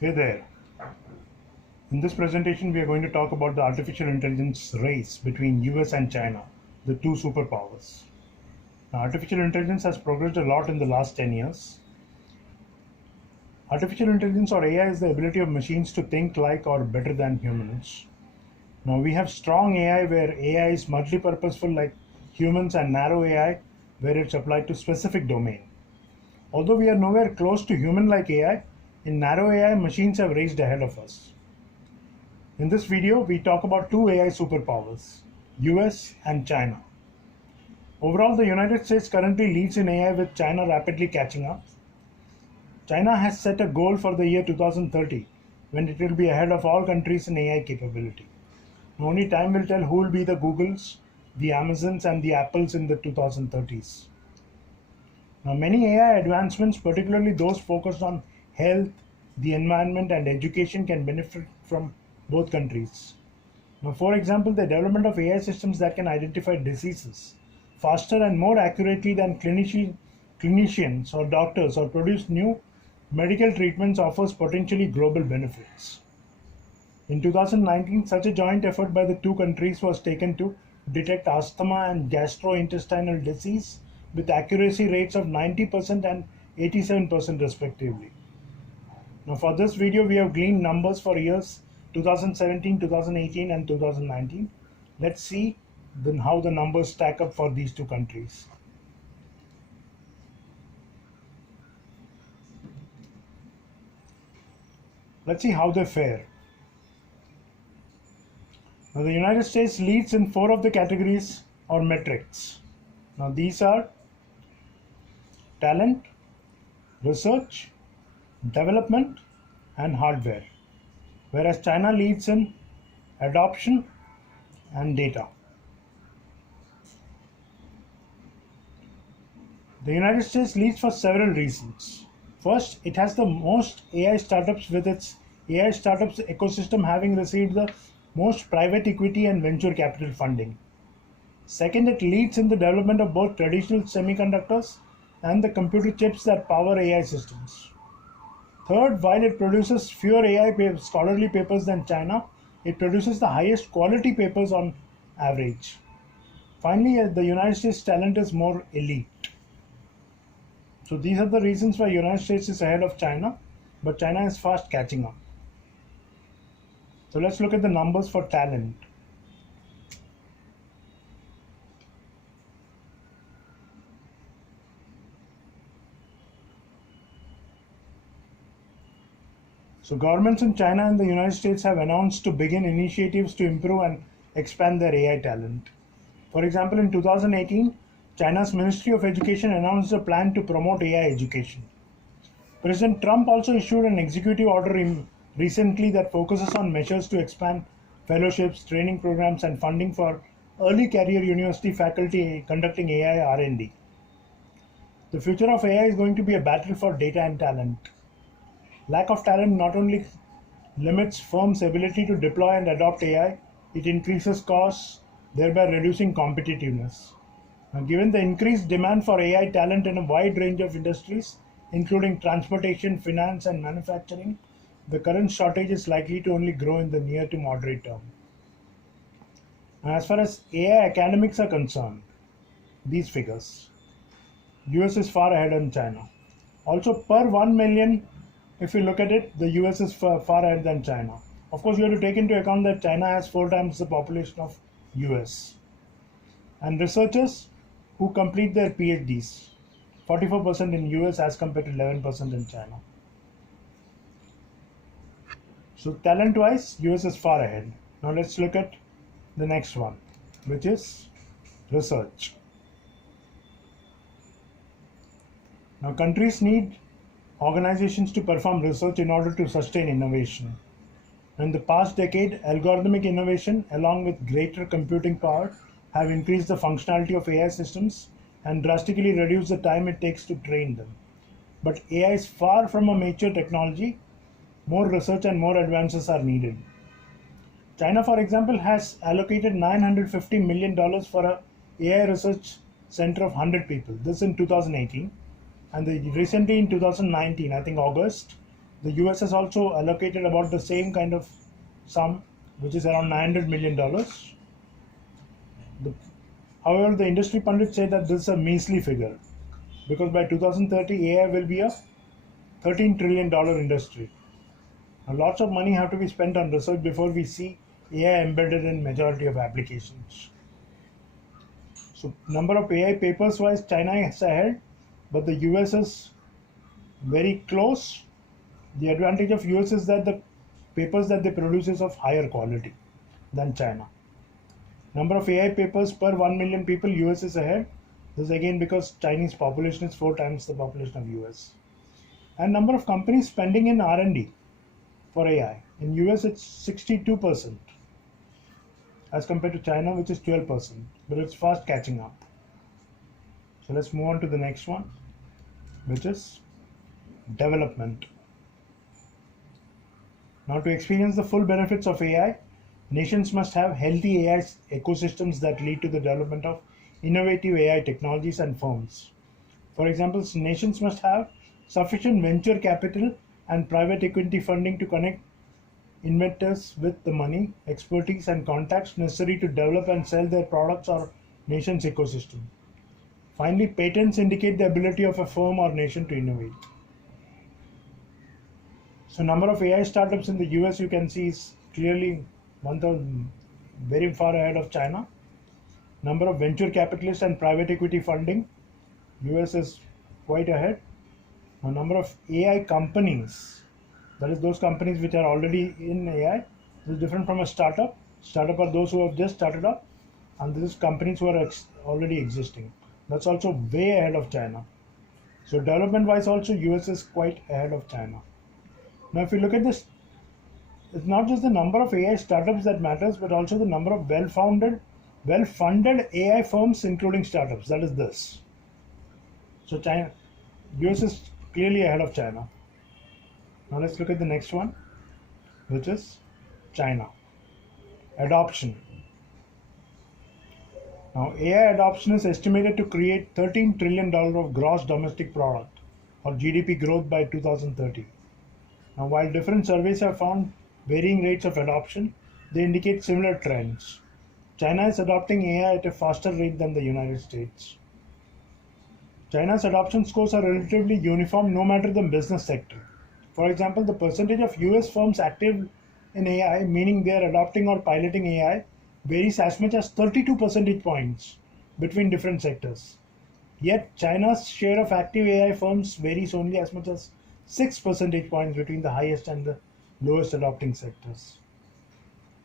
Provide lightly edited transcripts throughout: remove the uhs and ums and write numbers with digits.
Hey there. In this presentation, we are going to talk about the artificial intelligence race between US and China, the two superpowers. Now, artificial intelligence has progressed a lot in the last 10 years. Artificial intelligence or AI is the ability of machines to think like or better than humans. Now, we have strong AI where AI is multi-purposeful like humans and narrow AI where it's applied to specific domain. Although we are nowhere close to human-like AI, in narrow AI, machines have raced ahead of us. In this video, we talk about two AI superpowers, US and China. Overall, the United States currently leads in AI with China rapidly catching up. China has set a goal for the year 2030 when it will be ahead of all countries in AI capability. Only time will tell who will be the Googles, the Amazons, and the Apples in the 2030s. Now, many AI advancements, particularly those focused on health, the environment, and education, can benefit from both countries. Now, for example, the development of AI systems that can identify diseases faster and more accurately than clinicians or doctors or produce new medical treatments offers potentially global benefits. In 2019, such a joint effort by the two countries was taken to detect asthma and gastrointestinal disease with accuracy rates of 90% and 87% respectively. Now, for this video, we have gleaned numbers for years 2017, 2018, and 2019. Let's see how the numbers stack up for these two countries. Let's see how they fare. Now, the United States leads in 4 of the categories or metrics. Now, these are talent, research, development, and hardware, whereas China leads in adoption and data. The United States leads for several reasons. First, it has the most AI startups, with its AI startups ecosystem having received the most private equity and venture capital funding. Second, it leads in the development of both traditional semiconductors and the computer chips that power AI systems. Third, while it produces fewer AI scholarly papers than China, it produces the highest quality papers on average. Finally, the United States talent is more elite. So these are the reasons why United States is ahead of China, but China is fast catching up. So let's look at the numbers for talent. So governments in China and the United States have announced to begin initiatives to improve and expand their AI talent. For example, in 2018, China's Ministry of Education announced a plan to promote AI education. President Trump also issued an executive order recently that focuses on measures to expand fellowships, training programs, and funding for early career university faculty conducting AI R&D. The future of AI is going to be a battle for data and talent. Lack of talent not only limits firms' ability to deploy and adopt AI, it increases costs, thereby reducing competitiveness. Now, given the increased demand for AI talent in a wide range of industries, including transportation, finance, and manufacturing, the current shortage is likely to only grow in the near to moderate term. Now, as far as AI academics are concerned, these figures. US is far ahead on China. Also, per 1 million, if you look at it, the US is far ahead than China. Of course, you have to take into account that China has 4 times the population of US. And researchers who complete their PhDs, 44% in US as compared to 11% in China. So talent-wise, US is far ahead. Now let's look at the next one, which is research. Now countries need organizations to perform research in order to sustain innovation. In the past decade, algorithmic innovation, along with greater computing power, have increased the functionality of AI systems and drastically reduced the time it takes to train them. But AI is far from a mature technology. More research and more advances are needed. China, for example, has allocated $950 million for a AI research center of 100 people. This in 2018. And recently in 2019, I think August, The US has also allocated about the same kind of sum, which is around $900 million. The, however, the industry pundits say that this is a measly figure because by 2030 AI will be a $13 trillion industry. Now, lots of money have to be spent on research before we see AI embedded in majority of applications. So, number of AI papers wise, China is ahead, but the US is very close. The advantage of US is that the papers that they produce is of higher quality than China. Number of AI papers per 1 million people, US is ahead. This is again because Chinese population is 4 times the population of US. And number of companies spending in R&D for AI. In US it's 62% as compared to China, which is 12%, but it's fast catching up. So let's move on to the next one, which is development. Now, to experience the full benefits of AI, nations must have healthy AI ecosystems that lead to the development of innovative AI technologies and firms. For example, nations must have sufficient venture capital and private equity funding to connect inventors with the money, expertise, and contacts necessary to develop and sell their products or nation's ecosystem. Finally, patents indicate the ability of a firm or nation to innovate. So, number of AI startups in the US you can see is clearly 1,000, very far ahead of China. Number of venture capitalists and private equity funding, US is quite ahead. Now, number of AI companies, that is those companies which are already in AI, this is different from a startup. Startup are those who have just started up, and this is companies who are already existing. That's also way ahead of China. So development wise also US is quite ahead of China. Now if you look at this, it's not just the number of AI startups that matters, but also the number of well-funded AI firms, including startups. That is this. So China, US is clearly ahead of China. Now let's look at the next one, which is China. Adoption. Now AI adoption is estimated to create $13 trillion of gross domestic product or GDP growth by 2030. Now while different surveys have found varying rates of adoption, they indicate similar trends. China is adopting AI at a faster rate than the United States. China's adoption scores are relatively uniform no matter the business sector. For example, the percentage of US firms active in AI, meaning they are adopting or piloting AI, varies as much as 32 percentage points between different sectors. Yet, China's share of active AI firms varies only as much as 6 percentage points between the highest and the lowest adopting sectors.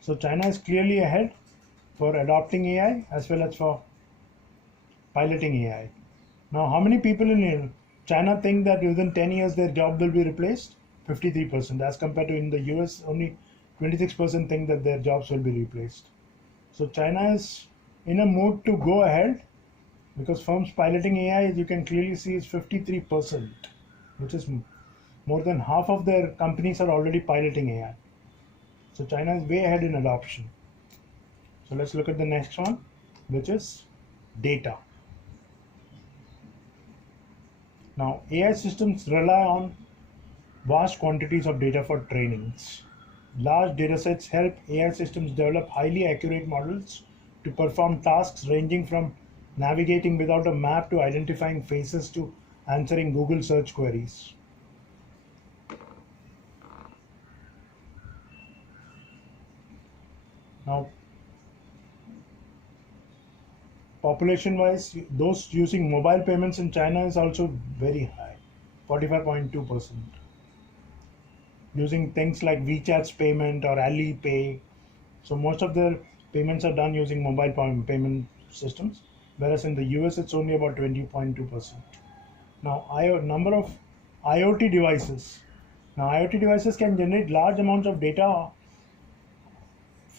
So, China is clearly ahead for adopting AI as well as for piloting AI. Now, how many people in China think that within 10 years their job will be replaced? 53%, as compared to in the US, only 26% think that their jobs will be replaced. So, China is in a mood to go ahead because firms piloting AI, as you can clearly see, is 53%, which is more than half of their companies are already piloting AI. So, China is way ahead in adoption. So, let's look at the next one, which is data. Now, AI systems rely on vast quantities of data for trainings. Large datasets help AI systems develop highly accurate models to perform tasks ranging from navigating without a map to identifying faces to answering Google search queries. Now, population wise, those using mobile payments in China is also very high, 45.2%. Using things like WeChat's payment or Alipay. So most of their payments are done using mobile payment systems, whereas in the US it's only about 20.2%. Now, number of IoT devices. Now, IoT devices can generate large amounts of data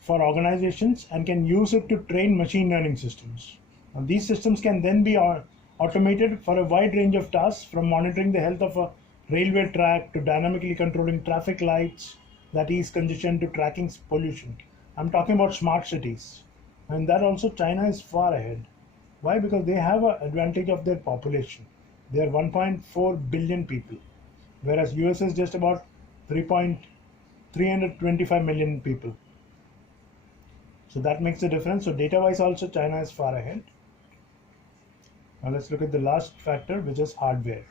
for organizations and can use it to train machine learning systems. Now, these systems can then be automated for a wide range of tasks, from monitoring the health of a railway track to dynamically controlling traffic lights that ease congestion to tracking pollution. I'm talking about smart cities. And that also China is far ahead. Why? Because they have an advantage of their population. They are 1.4 billion people, whereas US is just about 325 million people. So that makes the difference. So data wise also China is far ahead. Now let's look at the last factor, which is hardware.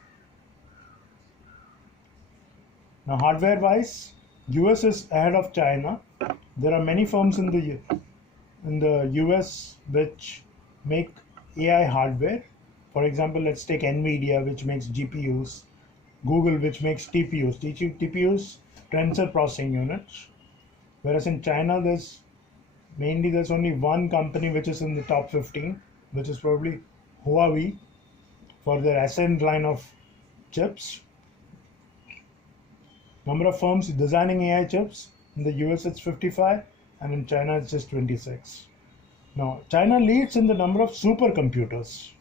Now hardware wise, US is ahead of China. There are many firms in the US which make AI hardware. For example, let's take Nvidia, which makes GPUs, Google, which makes TPUs. TPUs, tensor processing units. Whereas in China, there's only one company which is in the top 15, which is probably Huawei for their Ascend line of chips. Number of firms designing AI chips, in the US it's 55 and in China it's just 26. Now, China leads in the number of supercomputers.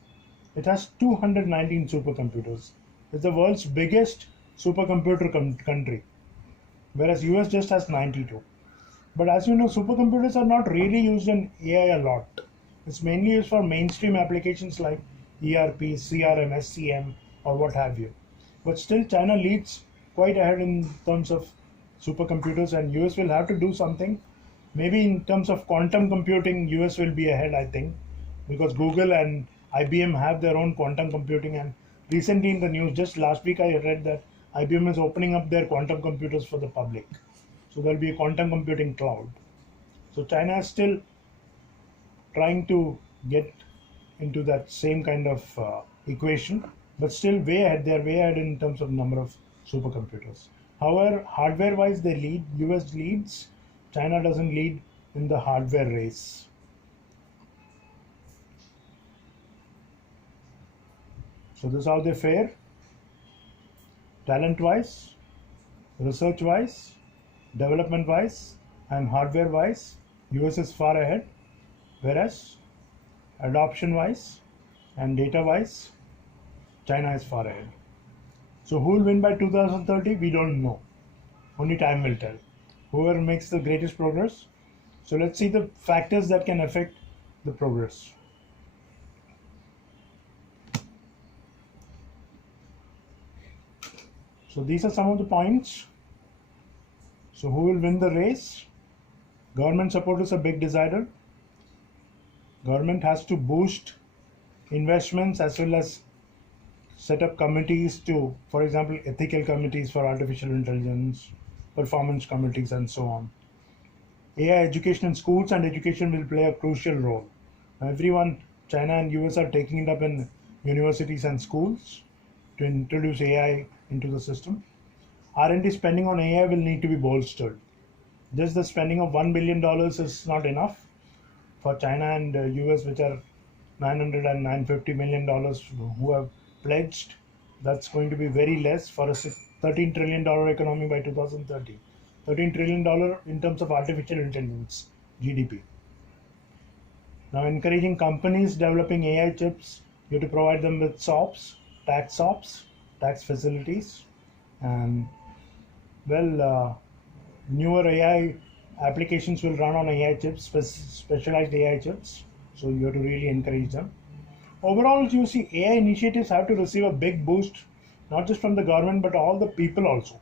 It has 219 supercomputers. It's the world's biggest supercomputer country, whereas US just has 92. But as you know, supercomputers are not really used in AI a lot. It's mainly used for mainstream applications like ERP, CRM, SCM, or what have you. But still, China leads quite ahead in terms of supercomputers, and US will have to do something. Maybe in terms of quantum computing, US will be ahead, I think, because Google and IBM have their own quantum computing. And recently in the news, just last week, I read that IBM is opening up their quantum computers for the public. So there'll be a quantum computing cloud. So China is still trying to get into that same kind of equation, but still way ahead. They're way ahead in terms of number of supercomputers. However, hardware-wise, they lead. US leads. China doesn't lead in the hardware race. So this is how they fare. Talent-wise, research-wise, development-wise, and hardware-wise, US is far ahead, whereas adoption-wise and data-wise, China is far ahead. So who will win by 2030? We don't know. Only time will tell. Whoever makes the greatest progress. So let's see the factors that can affect the progress. So these are some of the points. So who will win the race? Government support is a big decider. Government has to boost investments as well as set up committees to, for example, ethical committees for artificial intelligence, performance committees, and so on. AI education in schools and education will play a crucial role. Now, everyone, China and US are taking it up in universities and schools to introduce AI into the system. R&D spending on AI will need to be bolstered. Just the spending of $1 billion is not enough for China and US, which are $900 and $950 million who have pledged. That's going to be very less for a $13 trillion economy by 2030. $13 trillion in terms of artificial intelligence, GDP. Now, encouraging companies developing AI chips, you have to provide them with SOPs, tax facilities, and newer AI applications will run on AI chips, specialized AI chips. So you have to really encourage them. Overall, you see, AI initiatives have to receive a big boost, not just from the government, but all the people also.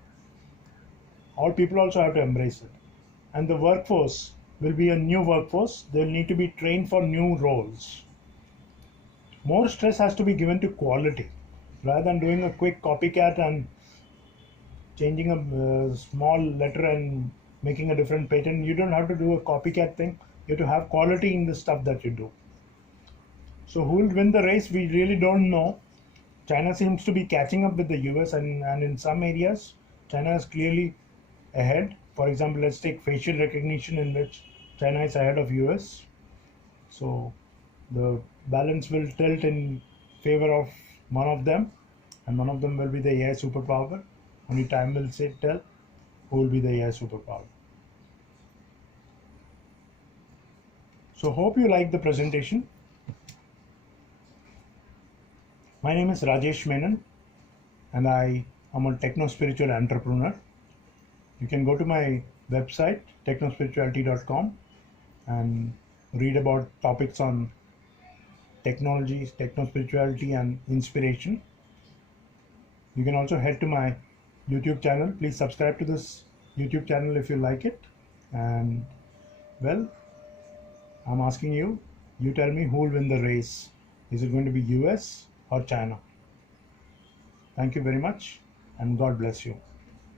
All people also have to embrace it. And the workforce will be a new workforce. They'll need to be trained for new roles. More stress has to be given to quality rather than doing a quick copycat and changing a small letter and making a different pattern. You don't have to do a copycat thing. You have to have quality in the stuff that you do. So who will win the race? We really don't know. China seems to be catching up with the US, and in some areas, China is clearly ahead. For example, let's take facial recognition, in which China is ahead of US. So the balance will tilt in favor of one of them, and one of them will be the AI superpower. Only time will tell who will be the AI superpower. So hope you like the presentation. My name is Rajesh Menon, and I am a techno-spiritual entrepreneur. You can go to my website, technospirituality.com, and read about topics on technology, techno-spirituality, and inspiration. You can also head to my YouTube channel. Please subscribe to this YouTube channel if you like it. And well, I'm asking you, you tell me who will win the race. Is it going to be US or China? Thank you very much and God bless you.